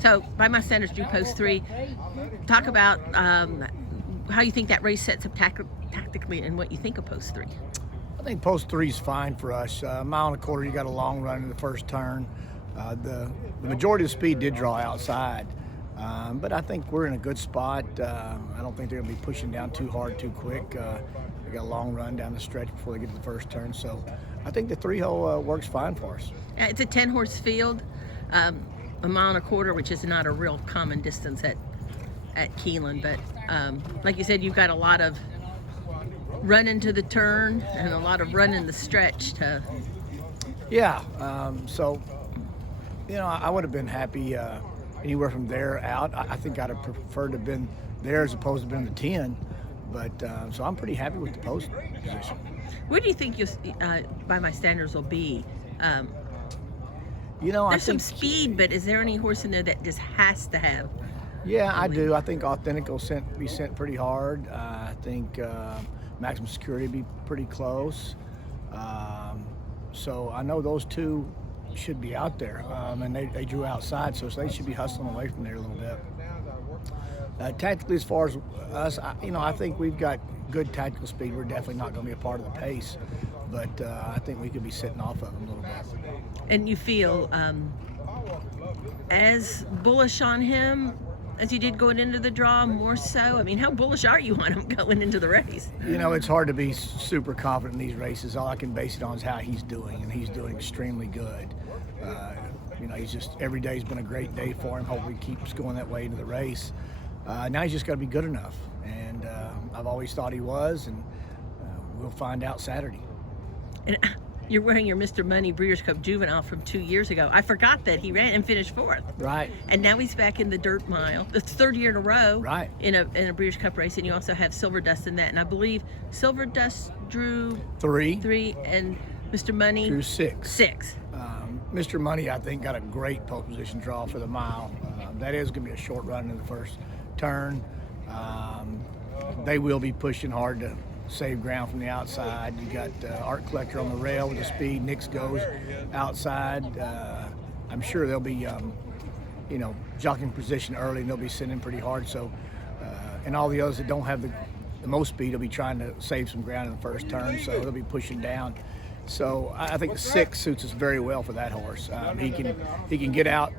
So, by my standards, do post 3. Talk about how you think that race sets up tactically and what you think of post 3. I think post 3 is fine for us. Mile and a quarter, you got a long run in the first turn. The majority of the speed did draw outside, but I think we're in a good spot. I don't think they're going to be pushing down too hard, too quick. They got a long run down the stretch before they get to the first turn, so I think the 3-hole works fine for us. It's a 10-horse field, a mile and a quarter, which is not a real common distance at Keeneland, but like you said, you've got a lot of run into the turn and a lot of run in the stretch to. Yeah, so I would have been happy anywhere from there out. I think I'd have preferred to have been there as opposed to been the 10, but so I'm pretty happy with the post position. Where do you think by my standards will be? There's I think some speed, but is there any horse in there that just has to have? Yeah, I do. I think Authentic will be sent pretty hard. I think Maximum Security will be pretty close. So I know those two should be out there, and they drew outside, so they should be hustling away from there a little bit. Tactically, as far as us, I think we've got good tactical speed. We're definitely not going to be a part of the pace, but I think we could be sitting off of them a little bit. And you feel as bullish on him as you did going into the draw, more so? I mean, how bullish are you on him going into the race? It's hard to be super confident in these races. All I can base it on is how he's doing, and he's doing extremely good. He's just, every day's been a great day for him. Hopefully he keeps going that way into the race. Now he's just got to be good enough, and I've always thought he was, and we'll find out Saturday. And you're wearing your Mr. Money Breeders' Cup Juvenile from 2 years ago. I forgot that he ran and finished 4th. Right. And now he's back in the dirt mile. It's the 3rd year in a row. Right. In a Breeders' Cup race, and you also have Silver Dust in that. And I believe Silver Dust drew 3, and Mr. Money drew 6. 6. Mr. Money, I think, got a great pole position draw for the mile. That is going to be a short run in the first turn. They will be pushing hard to save ground from the outside. You got Art Collector on the rail with the speed. Nix goes outside. I'm sure they'll be, jockeying position early, and they'll be sending pretty hard. So, and all the others that don't have the most speed will be trying to save some ground in the first turn. So they'll be pushing down. So I think the 6 suits us very well for that horse. He can get out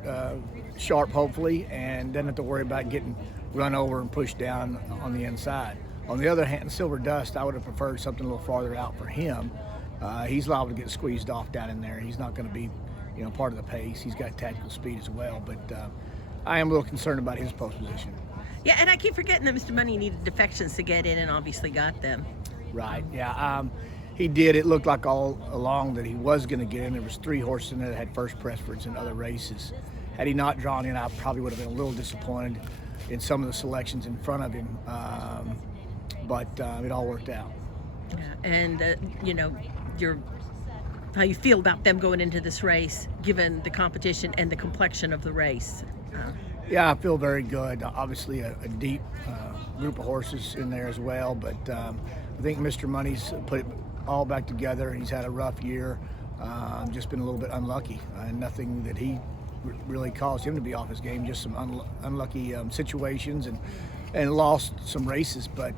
sharp, hopefully, and doesn't have to worry about getting run over and pushed down on the inside. On the other hand, Silver Dust, I would have preferred something a little farther out for him. He's liable to get squeezed off down in there. He's not going to be, part of the pace. He's got tactical speed as well, but I am a little concerned about his post position. Yeah, and I keep forgetting that Mr. Money needed defections to get in, and obviously got them. Right. Yeah. He did. It looked like all along that he was going to get in. There was 3 horses in there that had first preference in other races. Had he not drawn in, I probably would have been a little disappointed in some of the selections in front of him. But it all worked out. Yeah, and how you feel about them going into this race, given the competition and the complexion of the race. Yeah, I feel very good. Obviously, a deep group of horses in there as well. But I think Mr. Money's put it all back together. He's had a rough year. Just been a little bit unlucky. Nothing that he really caused him to be off his game. Just some unlucky situations and lost some races. But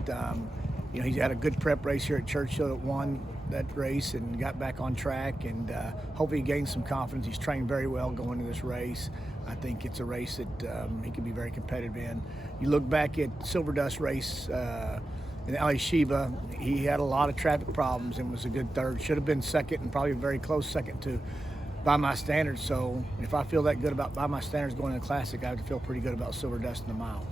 he's had a good prep race here at Churchill that won that race and got back on track, and hopefully he gains some confidence. He's trained very well going into this race. I think it's a race that he can be very competitive in. You look back at Silver Dust race in Ali Sheba, he had a lot of traffic problems and was a good 3rd. Should have been 2nd and probably a very close 2nd to By My Standards. So if I feel that good about By My Standards going to the Classic, I have to feel pretty good about Silver Dust in the mile.